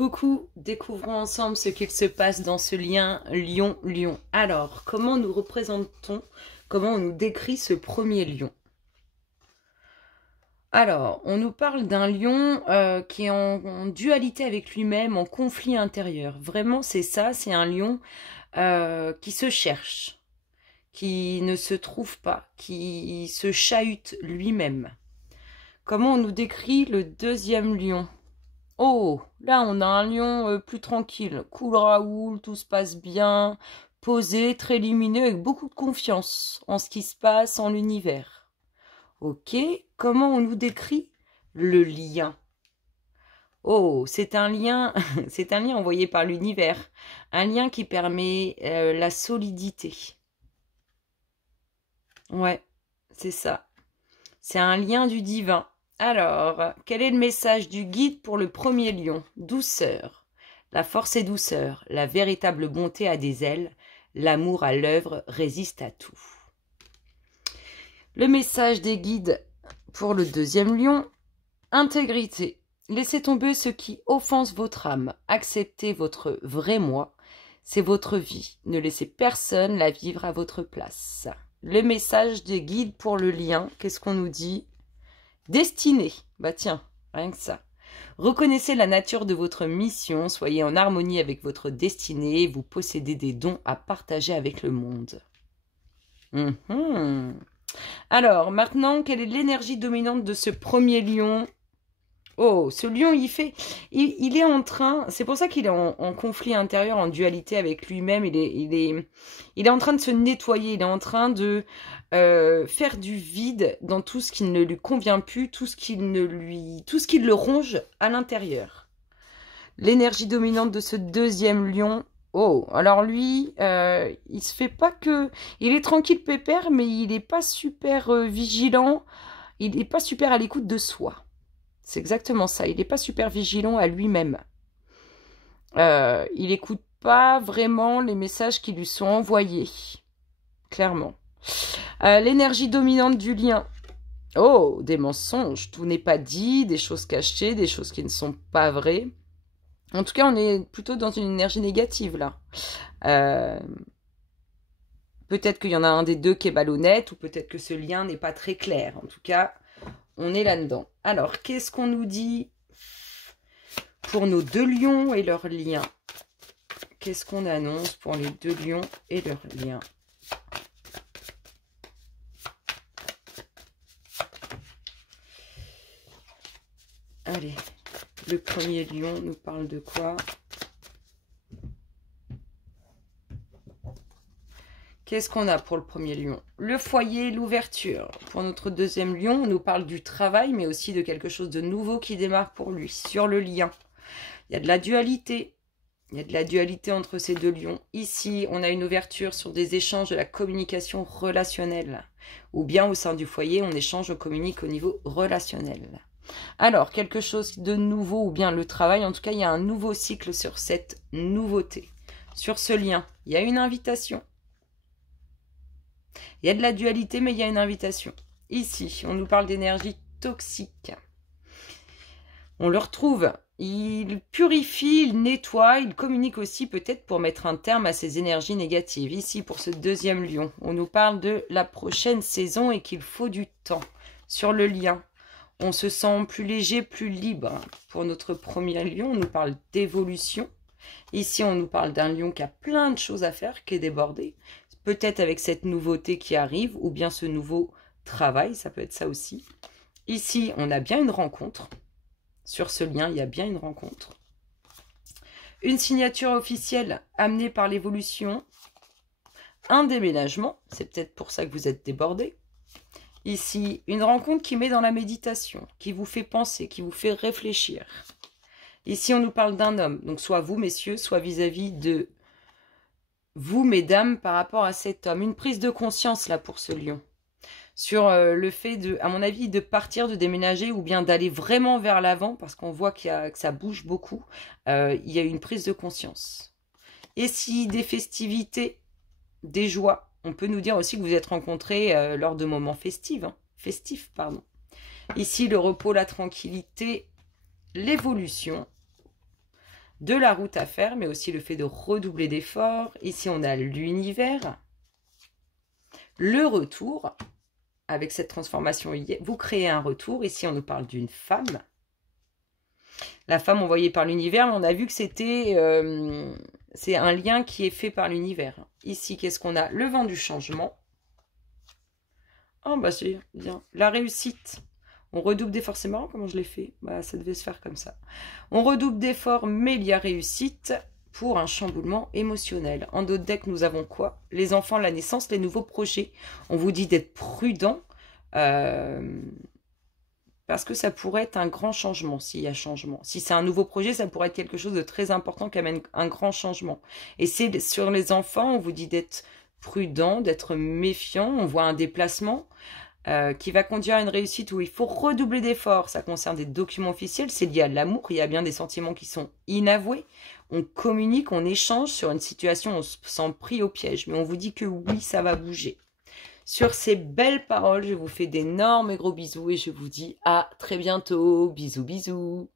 Coucou, découvrons ensemble ce qu'il se passe dans ce lien lion-lion. Alors, comment nous représentons, comment on nous décrit ce premier lion? Alors, on nous parle d'un lion qui est en dualité avec lui-même, en conflit intérieur. Vraiment, c'est ça, c'est un lion qui se cherche, qui ne se trouve pas, qui se chahute lui-même. Comment on nous décrit le deuxième lion? Oh, là on a un lion plus tranquille, cool Raoul, tout se passe bien, posé, très lumineux, avec beaucoup de confiance en ce qui se passe en l'univers. Ok, comment on nous décrit le lien? Oh, c'est un lien, c'est un lien envoyé par l'univers, un lien qui permet la solidité. Ouais, c'est ça. C'est un lien du divin. Alors, quel est le message du guide pour le premier lion? Douceur. La force est douceur. La véritable bonté a des ailes. L'amour à l'œuvre résiste à tout. Le message des guides pour le deuxième lion. Intégrité. Laissez tomber ce qui offense votre âme. Acceptez votre vrai moi. C'est votre vie. Ne laissez personne la vivre à votre place. Le message des guides pour le lien. Qu'est-ce qu'on nous dit? Destinée, bah tiens, rien que ça. Reconnaissez la nature de votre mission, soyez en harmonie avec votre destinée, vous possédez des dons à partager avec le monde. Alors, maintenant, quelle est l'énergie dominante de ce premier lion? Oh, ce lion, il est en train, c'est pour ça qu'il est en conflit intérieur, en dualité avec lui-même, il est en train de se nettoyer, il est en train de faire du vide dans tout ce qui ne lui convient plus, tout ce qui le ronge à l'intérieur. L'énergie dominante de ce deuxième lion, oh, alors lui, il se fait pas que, il est tranquille pépère, mais il n'est pas super vigilant, il n'est pas super à l'écoute de soi. C'est exactement ça. Il n'est pas super vigilant à lui-même. Il n'écoute pas vraiment les messages qui lui sont envoyés. Clairement. L'énergie dominante du lien. Oh, des mensonges. Tout n'est pas dit, des choses cachées, des choses qui ne sont pas vraies. En tout cas, on est plutôt dans une énergie négative, là. Peut-être qu'il y en a un des deux qui est malhonnête, ou peut-être que ce lien n'est pas très clair. En tout cas, on est là-dedans. Alors, qu'est-ce qu'on nous dit pour nos deux lions et leurs liens? Qu'est-ce qu'on annonce pour les deux lions et leurs liens? Allez, le premier lion nous parle de quoi? Qu'est-ce qu'on a pour le premier lion? Le foyer, l'ouverture. Pour notre deuxième lion, on nous parle du travail, mais aussi de quelque chose de nouveau qui démarre pour lui, sur le lien. Il y a de la dualité. Il y a de la dualité entre ces deux lions. Ici, on a une ouverture sur des échanges de la communication relationnelle. Ou bien au sein du foyer, on échange, on communique au niveau relationnel. Alors, quelque chose de nouveau, ou bien le travail, en tout cas, il y a un nouveau cycle sur cette nouveauté. Sur ce lien, il y a une invitation. Il y a de la dualité, mais il y a une invitation. Ici, on nous parle d'énergie toxique. On le retrouve. Il purifie, il nettoie, il communique aussi peut-être pour mettre un terme à ces énergies négatives. Ici, pour ce deuxième lion, on nous parle de la prochaine saison et qu'il faut du temps. Sur le lien, on se sent plus léger, plus libre. Pour notre premier lion, on nous parle d'évolution. Ici, on nous parle d'un lion qui a plein de choses à faire, qui est débordé. Peut-être avec cette nouveauté qui arrive, ou bien ce nouveau travail, ça peut être ça aussi. Ici, on a bien une rencontre. Sur ce lien, il y a bien une rencontre. Une signature officielle amenée par l'évolution. Un déménagement, c'est peut-être pour ça que vous êtes débordé. Ici, une rencontre qui met dans la méditation, qui vous fait penser, qui vous fait réfléchir. Ici, on nous parle d'un homme, donc soit vous, messieurs, soit vis-à-vis de vous, mesdames, par rapport à cet homme. Une prise de conscience, là, pour ce lion. Sur le fait, à mon avis, de partir, de déménager, ou bien d'aller vraiment vers l'avant, parce qu'on voit que ça bouge beaucoup. Il y a une prise de conscience. Et si des festivités, des joies, on peut nous dire aussi que vous êtes rencontrés lors de moments festifs. Ici, le repos, la tranquillité, l'évolution. de la route à faire, mais aussi le fait de redoubler d'efforts. Ici, on a l'univers, le retour. Avec cette transformation, vous créez un retour. Ici, on nous parle d'une femme. La femme envoyée par l'univers, on a vu que c'était c'est un lien qui est fait par l'univers. Ici, qu'est-ce qu'on a? Le vent du changement. Oh, bah c'est bien. La réussite. On redouble d'efforts. C'est marrant comment je l'ai fait. Bah, ça devait se faire comme ça. On redouble d'efforts, mais il y a réussite pour un chamboulement émotionnel. En d'autres decks, nous avons quoi? Les enfants, la naissance, les nouveaux projets. On vous dit d'être prudent parce que ça pourrait être un grand changement s'il y a changement. Si c'est un nouveau projet, ça pourrait être quelque chose de très important qui amène un grand changement. Et c'est sur les enfants, on vous dit d'être prudent, d'être méfiant. On voit un déplacement qui va conduire à une réussite où il faut redoubler d'efforts. Ça concerne des documents officiels, c'est lié à l'amour. Il y a bien des sentiments qui sont inavoués. On communique, on échange sur une situation, on se sent pris au piège. Mais on vous dit que oui, ça va bouger. Sur ces belles paroles, je vous fais d'énormes et gros bisous et je vous dis à très bientôt. Bisous, bisous.